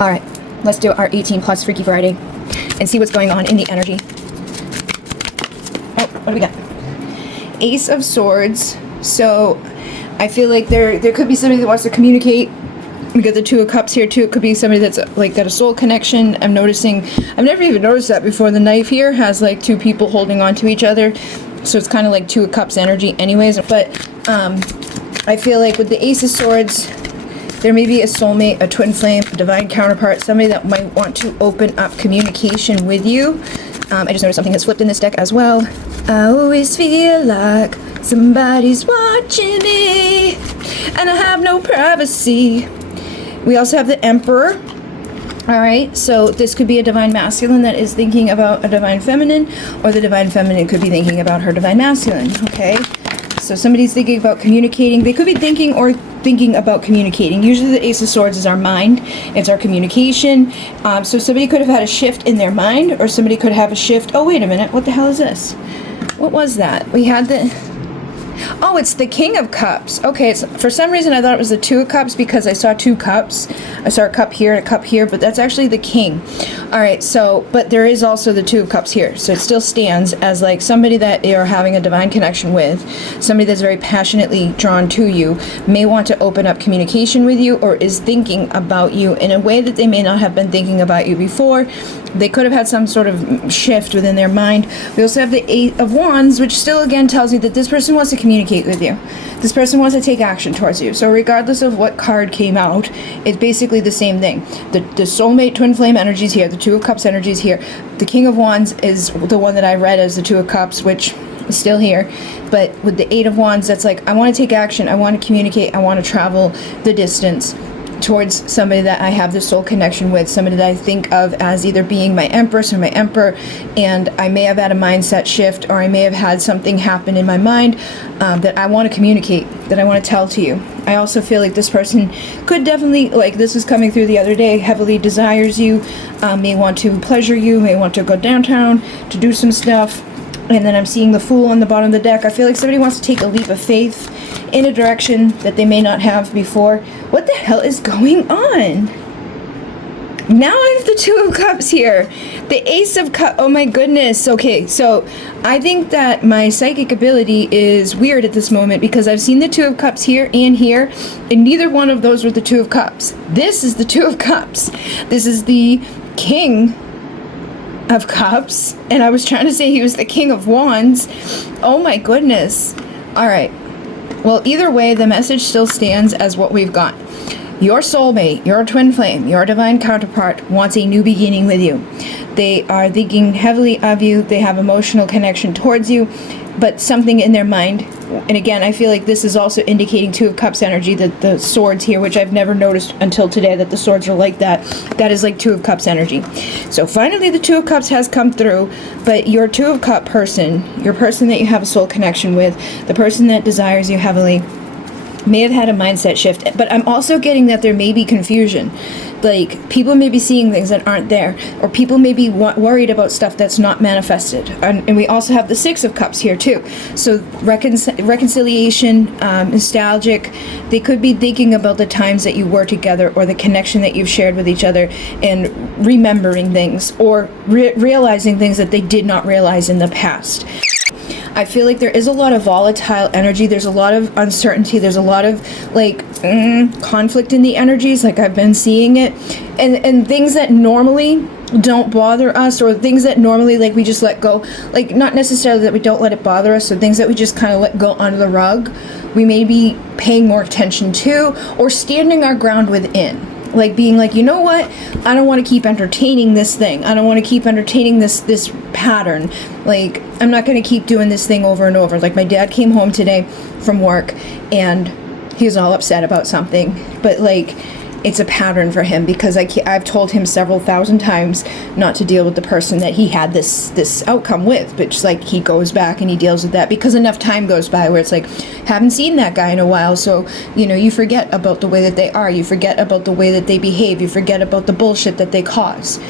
All right, let's do our 18 plus Freaky Friday and see what's going on in the energy. Oh, what do we got? Ace of Swords. So I feel like there could be somebody that wants to communicate. We got the Two of Cups here too. It could be somebody that's like got a soul connection. I'm noticing, I've never even noticed that before. The knife here has like two people holding on to each other. So it's kind of like Two of Cups energy anyways. But I feel like with the Ace of Swords, there may be a soulmate, a twin flame, a divine counterpart, somebody that might want to open up communication with you. I just noticed something has flipped in this deck as well. I always feel like somebody's watching me, and I have no privacy. We also have the Emperor. All right, so this could be a divine masculine that is thinking about a divine feminine, or the divine feminine could be thinking about her divine masculine, okay? So somebody's thinking about communicating. They could be thinking or thinking about communicating. Usually the Ace of Swords is our mind. It's our communication. So somebody could have had a shift in their mind, or somebody could have a shift. Oh, wait a minute. What the hell is this? What was that? We had the... Oh, it's the King of Cups. Okay, for some reason I thought it was the Two of Cups because I saw two cups. I saw a cup here and a cup here, but that's actually the King. All right, so, but there is also the Two of Cups here. So it still stands as like somebody that you're having a divine connection with, somebody that's very passionately drawn to you, may want to open up communication with you, or is thinking about you in a way that they may not have been thinking about you before. They could have had some sort of shift within their mind. We also have the Eight of Wands, which still again tells you that this person wants to communicate with you. This person wants to take action towards you. So regardless of what card came out, it's basically the same thing. The soulmate twin flame energies here, the Two of Cups energies here. The King of Wands is the one that I read as the Two of Cups, which is still here. But with the Eight of Wands, that's like, I want to take action, I want to communicate, I want to travel the distance towards somebody that I have this soul connection with, somebody that I think of as either being my Empress or my Emperor, and I may have had a mindset shift, or I may have had something happen in my mind that I want to communicate, that I want to tell to you. I also feel like this person could definitely, like this was coming through the other day, heavily desires you, may want to pleasure you, may want to go downtown to do some stuff. And then I'm seeing the Fool on the bottom of the deck. I feel like somebody wants to take a leap of faith in a direction that they may not have before. What the hell is going on? Now I have the Two of Cups here. The Ace of Cups. Oh my goodness. Okay, so I think that my psychic ability is weird at this moment because I've seen the Two of Cups here, and neither one of those were the Two of Cups. This is the Two of Cups. This is the King of Cups, and I was trying to say he was the King of Wands. Oh my goodness. All right. Well, either way, the message still stands as what we've got. Your soulmate, your twin flame, your divine counterpart wants a new beginning with you. They are thinking heavily of you. They have emotional connection towards you, but something in their mind. And again, I feel like this is also indicating Two of Cups energy, that the swords here, which I've never noticed until today, that the swords are like that. That is like Two of Cups energy. So finally the Two of Cups has come through, but your Two of Cup person, your person that you have a soul connection with, the person that desires you heavily, may have had a mindset shift. But I'm also getting that there may be confusion. Like, people may be seeing things that aren't there, or people may be worried about stuff that's not manifested. And we also have the Six of Cups here too. So reconciliation, nostalgic. They could be thinking about the times that you were together, or the connection that you've shared with each other, and remembering things, or realizing things that they did not realize in the past. I feel like there is a lot of volatile energy. There's a lot of uncertainty. There's a lot of like conflict in the energies, like I've been seeing it, and things that normally don't bother us, or things that normally like we just let go, like not necessarily that we don't let it bother us, so things that we just kind of let go under the rug, we may be paying more attention to, or standing our ground within. Like being like, you know what? I don't want to keep entertaining this thing. I don't want to keep entertaining this pattern. Like, I'm not going to keep doing this thing over and over. Like, my dad came home today from work and he was all upset about something. But like, it's a pattern for him because I've told him several thousand times not to deal with the person that he had this outcome with. But just like, he goes back and he deals with that because enough time goes by where it's like, haven't seen that guy in a while, so you know, you forget about the way that they are, you forget about the way that they behave, you forget about the bullshit that they cause.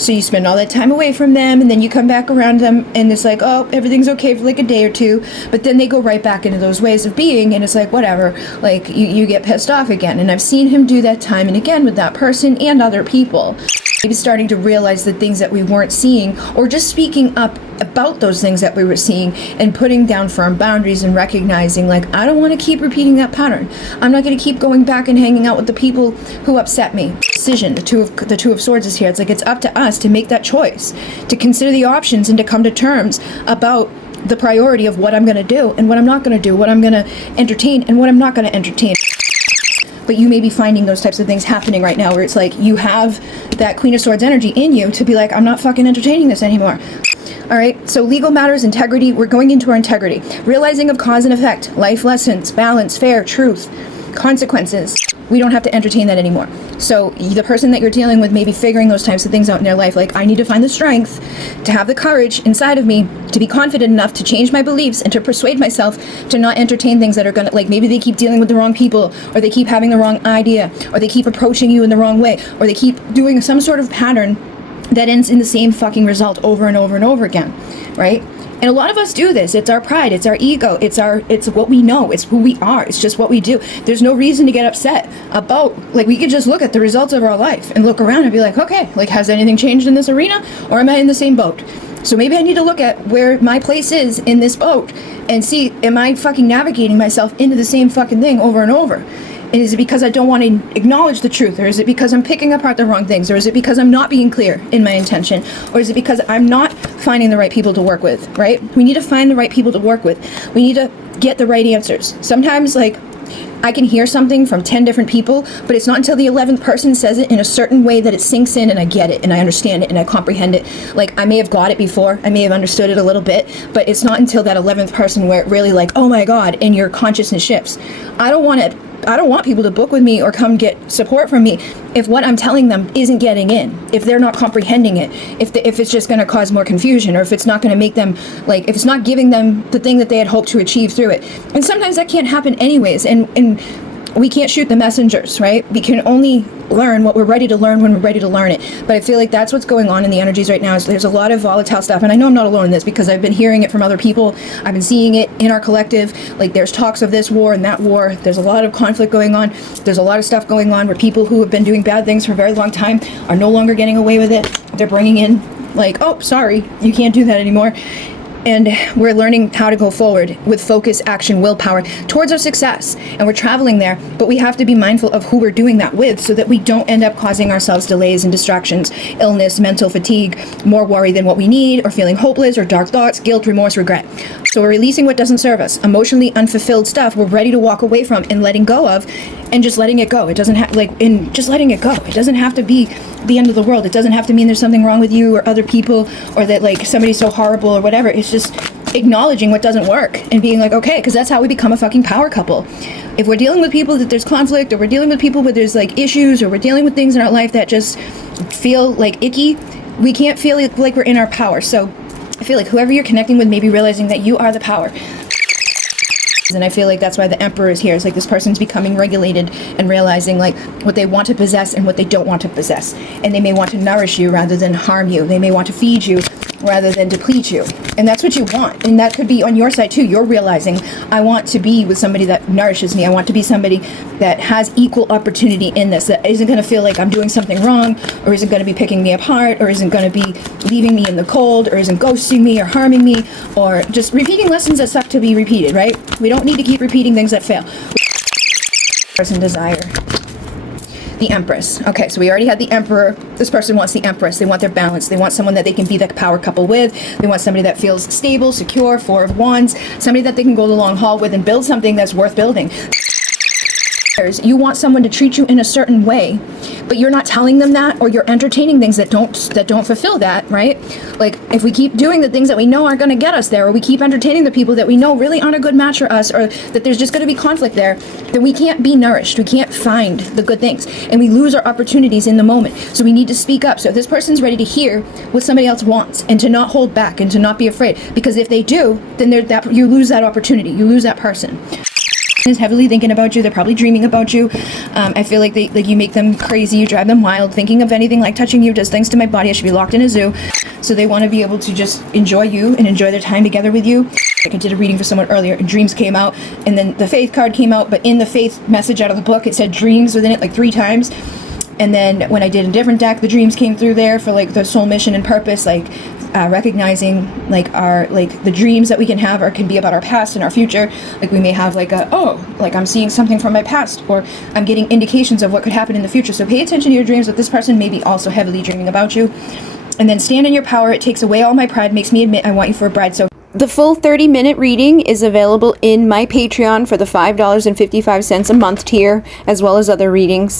So you spend all that time away from them, and then you come back around them, and it's like, oh, everything's okay for like a day or two, but then they go right back into those ways of being, and it's like, whatever, like you get pissed off again. And I've seen him do that time and again with that person and other people. Maybe starting to realize the things that we weren't seeing, or just speaking up about those things that we were seeing and putting down firm boundaries and recognizing, like, I don't want to keep repeating that pattern. I'm not going to keep going back and hanging out with the people who upset me. Decision, the two of swords is here. It's like, it's up to us to make that choice, to consider the options and to come to terms about the priority of what I'm going to do and what I'm not going to do, what I'm going to entertain and what I'm not going to entertain. But you may be finding those types of things happening right now, where it's like you have that Queen of Swords energy in you to be like, I'm not fucking entertaining this anymore. All right, so legal matters, integrity, we're going into our integrity. Realizing of cause and effect, life lessons, balance, fair, truth, consequences. We don't have to entertain that anymore. So the person that you're dealing with may be figuring those types of things out in their life. Like, I need to find the strength to have the courage inside of me to be confident enough to change my beliefs and to persuade myself to not entertain things that are gonna, like, maybe they keep dealing with the wrong people, or they keep having the wrong idea, or they keep approaching you in the wrong way, or they keep doing some sort of pattern that ends in the same fucking result over and over and over again, right? And a lot of us do this. It's our pride, it's our ego, it's what we know, it's who we are, it's just what we do. There's no reason to get upset about, like, we could just look at the results of our life and look around and be like, okay, like, has anything changed in this arena, or am I in the same boat? So maybe I need to look at where my place is in this boat and see, am I fucking navigating myself into the same fucking thing over and over? And is it because I don't want to acknowledge the truth? Or is it because I'm picking apart the wrong things? Or is it because I'm not being clear in my intention? Or is it because I'm not finding the right people to work with, right? We need to find the right people to work with. We need to get the right answers. Sometimes, like, I can hear something from 10 different people, but it's not until the 11th person says it in a certain way that it sinks in and I get it and I understand it and I comprehend it. Like, I may have got it before, I may have understood it a little bit, but it's not until that 11th person where it really, like, oh my God, and your consciousness shifts. I don't want people to book with me or come get support from me if what I'm telling them isn't getting in, if they're not comprehending it, if it's just going to cause more confusion, or if it's not going to make them, like, if it's not giving them the thing that they had hoped to achieve through it. And sometimes that can't happen anyways, and we can't shoot the messengers, right? We can only learn what we're ready to learn when we're ready to learn it. But I feel like that's what's going on in the energies right now. Is there's a lot of volatile stuff, and I know I'm not alone in this because I've been hearing it from other people. I've been seeing it in our collective. Like, there's talks of this war and that war. There's a lot of conflict going on. There's a lot of stuff going on where people who have been doing bad things for a very long time are no longer getting away with it. They're bringing in, like, oh, sorry, you can't do that anymore. And we're learning how to go forward with focus, action, willpower towards our success. And we're traveling there, but we have to be mindful of who we're doing that with so that we don't end up causing ourselves delays and distractions, illness, mental fatigue, more worry than what we need, or feeling hopeless, or dark thoughts, guilt, remorse, regret. So we're releasing what doesn't serve us. Emotionally unfulfilled stuff we're ready to walk away from and letting go of, and just letting it go. It doesn't have, like, in just letting it go. It doesn't have to be the end of the world. It doesn't have to mean there's something wrong with you or other people, or that, like, somebody's so horrible or whatever. It's just acknowledging what doesn't work and being like, okay, because that's how we become a fucking power couple. If we're dealing with people that there's conflict, or we're dealing with people where there's, like, issues, or we're dealing with things in our life that just feel like icky, we can't feel like we're in our power. So I feel like whoever you're connecting with may be realizing that you are the power. And I feel like that's why the Emperor is here. It's like this person's becoming regulated and realizing, like, what they want to possess and what they don't want to possess. And they may want to nourish you rather than harm you. They may want to feed you rather than deplete you. And that's what you want. And that could be on your side too. You're realizing, I want to be with somebody that nourishes me. I want to be somebody that has equal opportunity in this, that isn't going to feel like I'm doing something wrong, or isn't going to be picking me apart, or isn't going to be leaving me in the cold, or isn't ghosting me or harming me, or just repeating lessons that suck to be repeated, right? We don't need to keep repeating things that fail. Person desire. The Empress. Okay, so we already had the Emperor. This person wants the Empress. They want their balance. They want someone that they can be the power couple with. They want somebody that feels stable, secure, 4 of Wands, somebody that they can go the long haul with and build something that's worth building. You want someone to treat you in a certain way, but you're not telling them that, or you're entertaining things that don't fulfill that, right? Like, if we keep doing the things that we know aren't going to get us there, or we keep entertaining the people that we know really aren't a good match for us, or that there's just going to be conflict there, then we can't be nourished. We can't find the good things, and we lose our opportunities in the moment. So we need to speak up. So if this person's ready to hear what somebody else wants, and to not hold back, and to not be afraid, because if they do, then you lose that opportunity. You lose that person. is heavily thinking about you. They're probably dreaming about you. I feel like you make them crazy, you drive them wild. Thinking of anything like touching you does things to my body. I should be locked in a zoo. So they want to be able to just enjoy you and enjoy their time together with you. Like I did a reading for someone earlier, and dreams came out, and then the faith card came out, but in the faith message out of the book, it said dreams within it like 3 times. And then when I did a different deck, the dreams came through there for like the soul mission and purpose, like recognizing like the dreams that we can have or can be about our past and our future. Like we may have like like I'm seeing something from my past, or I'm getting indications of what could happen in the future. So pay attention to your dreams, but this person may be also heavily dreaming about you. And then stand in your power. It takes away all my pride, makes me admit I want you for a bride. So the full 30-minute reading is available in my Patreon for the $5.55 a month tier, as well as other readings.